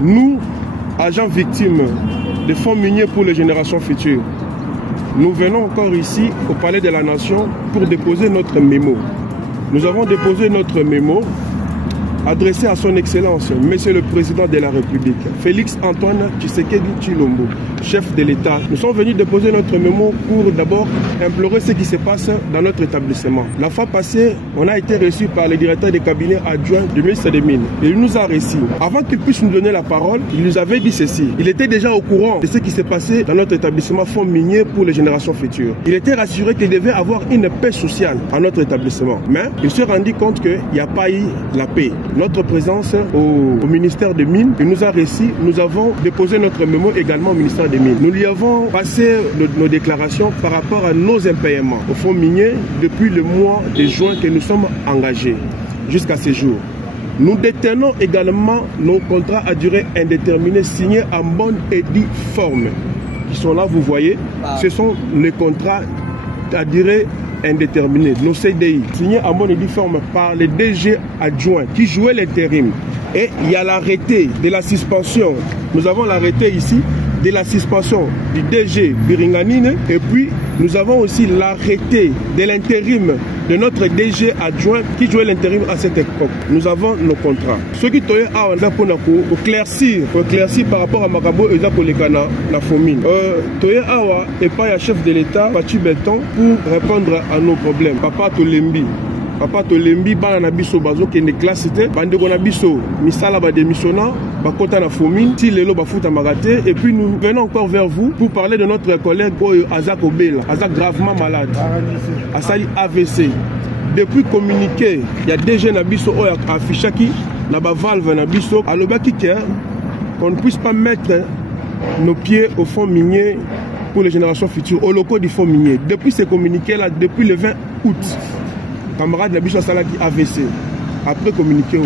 Nous, agents victimes des fonds miniers pour les générations futures, nous venons encore ici au Palais de la Nation pour déposer notre mémo. Nous avons déposé notre mémo adressé à son Excellence, Monsieur le Président de la République, Félix Antoine Tshisekedi Tshilombo, chef de l'État. Nous sommes venus déposer notre mémo pour d'abord implorer ce qui se passe dans notre établissement. La fois passée, on a été reçu par le directeur des cabinets adjoints du ministre des Mines. Il nous a reçus. Avant qu'il puisse nous donner la parole, il nous avait dit ceci. Il était déjà au courant de ce qui s'est passé dans notre établissement fonds minier pour les générations futures. Il était rassuré qu'il devait avoir une paix sociale à notre établissement. Mais il s'est rendu compte qu'il n'y a pas eu la paix. Notre présence au ministère des Mines, il nous a reçus. Nous avons déposé notre mémo également au ministère des Mines. Nous lui avons passé nos déclarations par rapport à nos impayements au fonds minier depuis le mois de juin que nous sommes engagés jusqu'à ce jour. Nous détenons également nos contrats à durée indéterminée signés en bonne et due forme. Qui sont là, vous voyez, ce sont les contrats à durée indéterminée, nos CDI, signés en bonne et due forme par les DG adjoints qui jouaient l'intérim. Et il y a l'arrêté de la suspension. Nous avons l'arrêté ici de la suspension du DG Biringanine et puis nous avons aussi l'arrêté de l'intérim de notre DG adjoint qui jouait l'intérim à cette époque. Nous avons nos contrats. Ce qui est pour éclaircir par rapport à Makabo et la famine. Et pas le chef de l'État, Fachi Belton, pour répondre à nos problèmes. Papa Tolembi. Papa Tolembi, bana na biso bazo kende classe te, bande ko na biso misala ba démissionnant, ba kota na famine, ti lelo ba futa magate et puis nous venons encore vers vous pour parler de notre collègue Azak Obela, Azak gravement malade. Asali AVC. Depuis communiqué, il y a déjà na biso oya affichaki na ba valve na biso, alobaki que qu'on ne puisse pas mettre nos pieds au fond minier pour les générations futures, au locaux du fond minier. Depuis ce communiqué là, depuis le 20 août. Camarade la biso salaki AVC après communiquer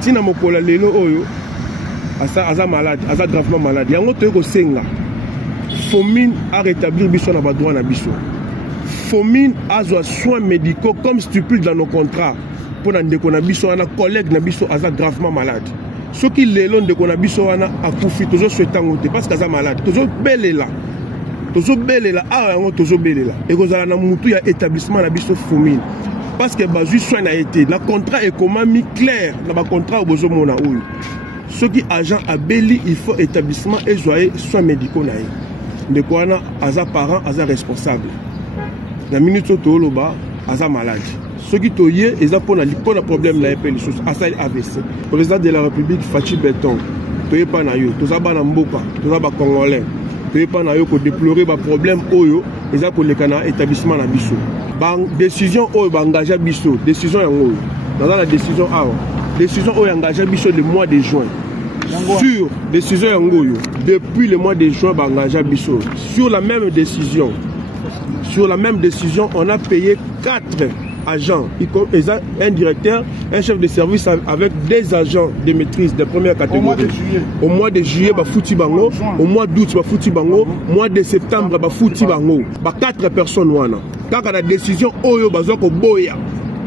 tina mokola lelo oyo asa malade asa gravement malade yango to ko senga famine a rétablir biso na ba droit na biso famine a soins médicaux comme stipule dans nos contrats pour ndeko na biso na collègue na biso asa gravement malade ce qui lelo ndeko na biso wana akufi tozo souhaitango te parce que asa malade tozo belela a yango tozo belela et kozala na mutu ya établissement na biso famine. Parce que les soins a été, le contrat est comment mis clair dans le contrat au besoin mon aoul. Ceux qui agent à Beli, il faut établissement et joyeux soins médicaux naï. De quoi on a asa parent, asa responsable. La minute où tu loba, asa malade. Ceux qui toyé, ils ont pour le problème là les choses. Asa AVC. Le président de la République Fachi Belton, toyé pas na yo, toza ba na mboka, toza ba congolais. Toyé pas na yo ko déplorer ba problème oyo, ils ont pour le canal établissement na biso. Décision où engagé biso décision yango dans la décision décision où engagé biso le mois de juin sur décision yango depuis le mois de juin engagé biso sur la même décision on a payé 4 agents, un directeur, un chef de service avec des agents de maîtrise de première catégorie. Au mois de juillet, fouti bango. Au mois d'août, fouti bango. Au mois de septembre, fouti bango. 4 personnes wana. Quand la décision oyo bazoko boya.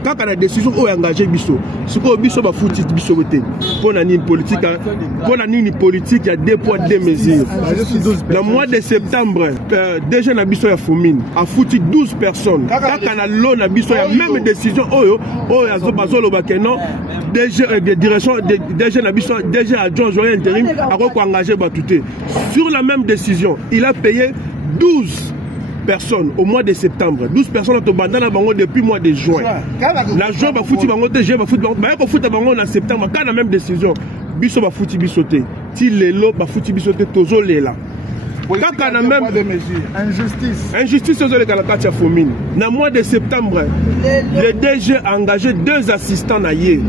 Quand la décision oyo engagé biso. Ce que biso fouti biso wote. Pour une politique, il y a 2 poids 2 mesures. Le mois de septembre, déjà na biso ya famine a fouti 12 personnes. Quand na lo na biso ya même décision oyo azo bazolo bakeno déjà direction déjà na biso déjà adjoint joyeux intérim a ko engagé batouté. Sur la même décision, il a payé 12 personnes au mois de septembre. 12 personnes au bandana bango depuis le mois de juin. La juin ba fouti bango déjà ba fouti bango ba ko fouti bango en septembre quand la même décision. Biso ba fouti bisoté. Ti lelo ba fouti bisoté tozo lela. Quand on a même injustice aux électeurs famine. Dans le mois de septembre, le DG a engagé 2 assistants naïe.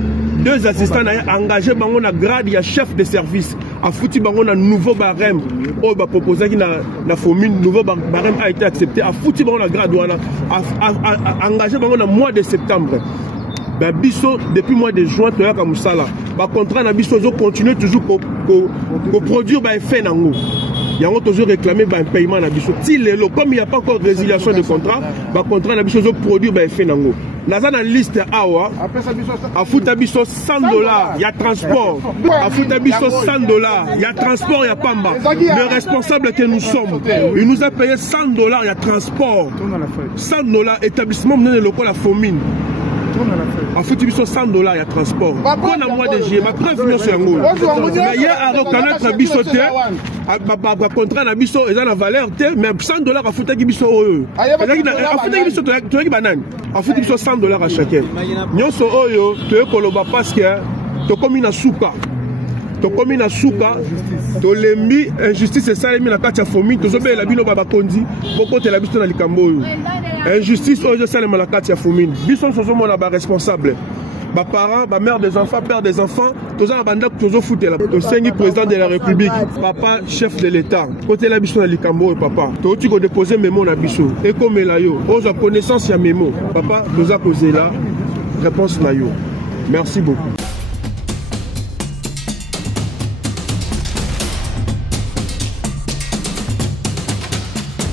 2 assistants naïe engagé bango na grade ya chef de service. A fouti bango na nouveau barème. Oh ba proposé qui na famine nouveau barème a été accepté. A fouti bango na grade wana a engagé bango na mois de septembre. Ben biso depuis le mois de juin toya ka musala. Ba contrat na biso zo continuer toujours ko produire ba effet nango. Il y a toujours réclamé un paiement à biso. Comme il n'y a pas encore de résiliation de contrat, le contrat à biso produit fait nango. Dans la liste awa, à foutre biso $100, il y a transport. À foutre biso $100, il y a transport, il y a pamba. Le responsable que nous sommes, il nous a payé $100, il y a transport. $100, établissement mené le local à Fomine. En fait, il y a $100, il y a transport. Pour le mois de juillet, ma preuve sur un goût. Mais il y a à reconnaître un bissoté, un contrat d'un bisso, et dans la valeur, mais $100 à foutre un bisso. En fait, il y a $100 à chacun. Nous sommes tu es parce que tu es comme une souka. Tu es comme une souka. Tu es mis injustice et ça, tu es mis famille. Tu es mis la bino babakondi. Beaucoup de la bisso dans le Cambodge. Injustice, aujourd'hui, c'est la Katia Foumine. Bisson, c'est mon responsable. Ma parent, ma mère des enfants, père des enfants, tous en bande, tous au foot, le 5 président de la République, papa, chef de l'État. Côté la Bisson, le Cambo et papa. Tu as déposé mes mots dans Bisson. Et comme là, aux connaissances, il y a mes mots. Papa, nous a posé là. Réponse là. Merci beaucoup.